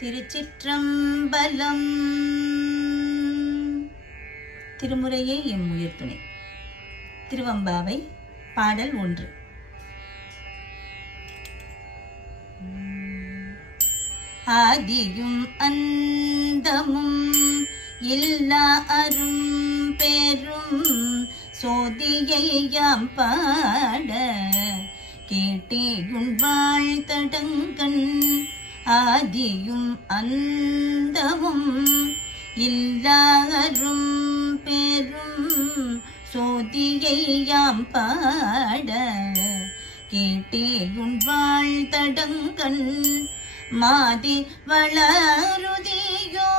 திருச்சிற்றம்பலம். திருமுறையே M உயிர் துணை. திருவம்பாவை பாடல் 1. ஆதியும் அந்தமும் இல்லா அரும் பெரும் சோதியை யாம் பாட கேட்டேயுன் வாழ்த்தடங்கண். ஆதியும் அந்தமும் இல்லா அரும் பெரும் சோதியை யாம் பாட கேட்டேயுன் வாழ்த்தடங்கண். மாதி வளருதியோ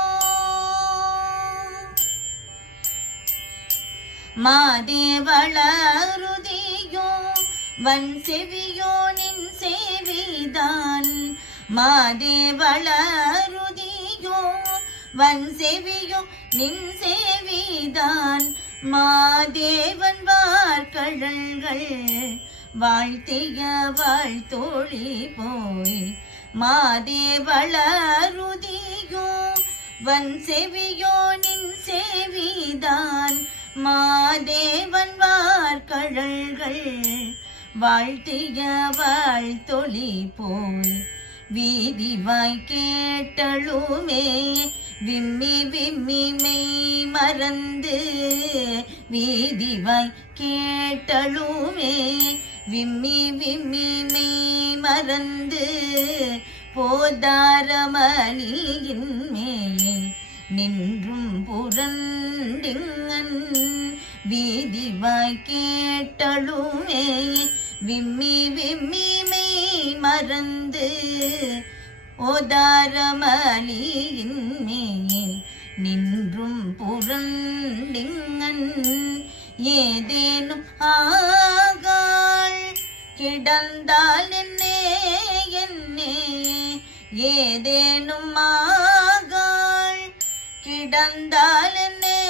மாதே வளருதியோ வன் செவியோ நின் சேவிதான். மாதே வளருதியோ வன் செவியோ நின் சேவிதான். மாதேவன் வார்கழல்கள் வாழ்த்திய வாழ்த்தோழி போய். மாதே வளருதியோ வன் செவியோ நின் சேவிதான். மாதேவன் வார்கழல்கள் வாழ்த்திய வாழ்த்தொழி போய். வீதிவாய் கேட்டழுமே விம்மி விம்மி மெய் மறந்து. வீதிவாய் கேட்டழுமே விம்மி விம்மி மெய் மறந்து. போதாரமணியின் மேல் நின்றும் புரண்டிங்கன். வீதிவாய் கேட்டழுமே விம்மி விம்மி மெய் மறந்து. ஓதாரமணியின் மேல் நின்றும் புரண்டிங்கன். ஏதேனும் ஆகாள் கிடந்தால் என்னே என்னே. ஏதேனும் ஆகாள் கிடந்தால் என்னே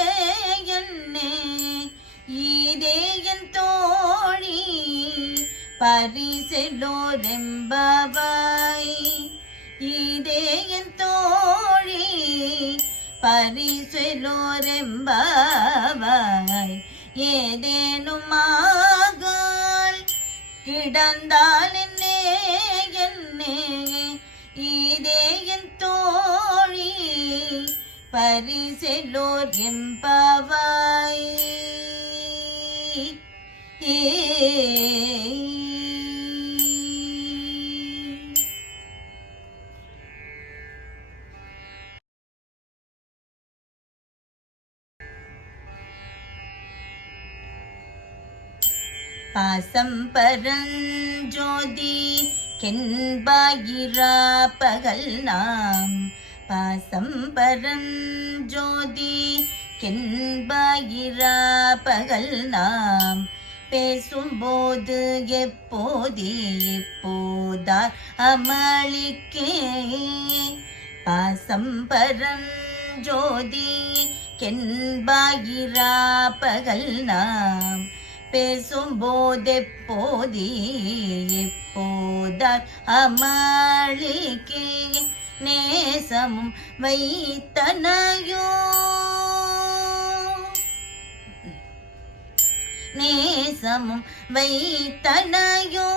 என்னே. ஈதே என் தோழி பரிசெல்லோரெம்பாவாய். ஈதே என் தோழி பரிசெல்லோரெம்பாவாய். ஏதேனும் ஆகாள் கிடந்தால் என்னே என்னே. ஈதே என் தோழி பரிசெல்லோர் எம்பாவாய். பாசம் பரஞ்சோதி கென்பாயிரா பகல் நாம். பாசம் பரஞ்சோதி கென்பாயிரா பகல் நாம். பேசும்போது எப்போது எப்போதார் அமளிக்கே. பாசம் பரஞ்சோதி கென்பாயிரா பகல் நாம். பேசும்போதெப்போது எப்போதார் அமளிக்கே. நேசமும் வைத்தனையோ நேசமும் வைத்தனையோ.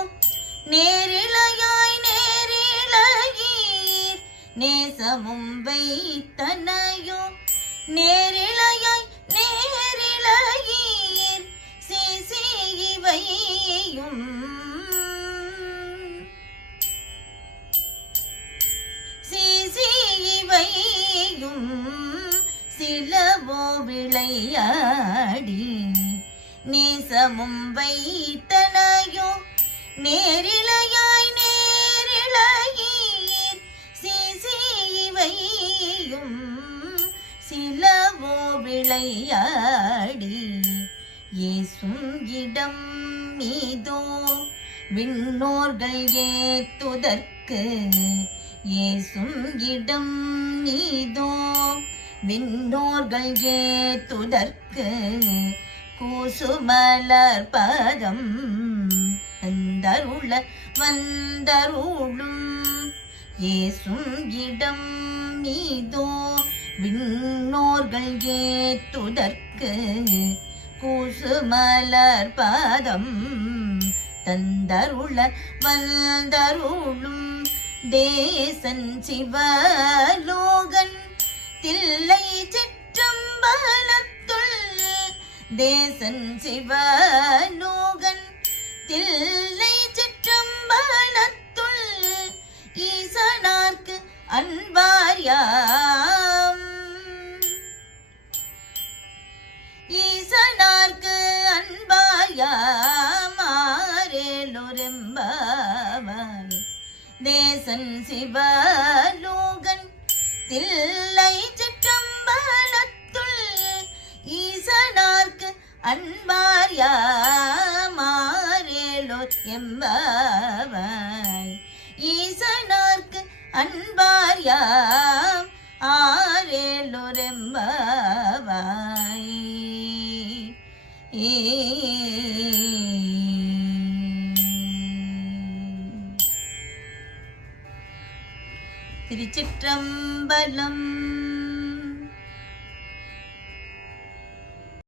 நேரிழையாய் நேரிழையீர் நேசமும் வைத்தனையோ. நேரிழையாய் நேரிழையீர் சீசி இவையும். சீசி இவையும் சிலவோ விளையாடி. நேசமும் வைத்தனையோ. நேரிழையாய் நேரிழையீர் சீசி இவையும் சிலவோ விளையாடி. ஏசும் இடம் மீதோ விண்ணோர்கள் ஏத்துதற்கு. ஏசும் இடம் மீதோ விண்ணோர்கள் ஏத்துதற்கு. கூசுமலர் பதம் வந்தருள வந்தருளும். ஏசும் இடம் மீதோ விண்ணோர்கள் ஏத்துதற்கு கூசுமலர் பாதம் தந்தருள வந்தருளும் தேசன் சிவலோகன் தில்லை சிற்றம்பலத்துள் தேசன் சிவலோகன் தில்லை சிற்றம்பலத்துள் ஈசனார்க்கு அன்பார்யாம் ஈசனார்க்கு அன்பார்யாம் ஆரேலொரெம்பாவாய் தேசன் சிவலோகன் தில்லை சிற்றம்பலத்துள் ஈசனார்க்கு அன்பார்யாம் ஆரேலோர் எம்பாவாய் ஈசனார்க்கு அன்பார்யாம் ஆரேலொரெம்பாவாய். திருச்சிற்றம்பலம்.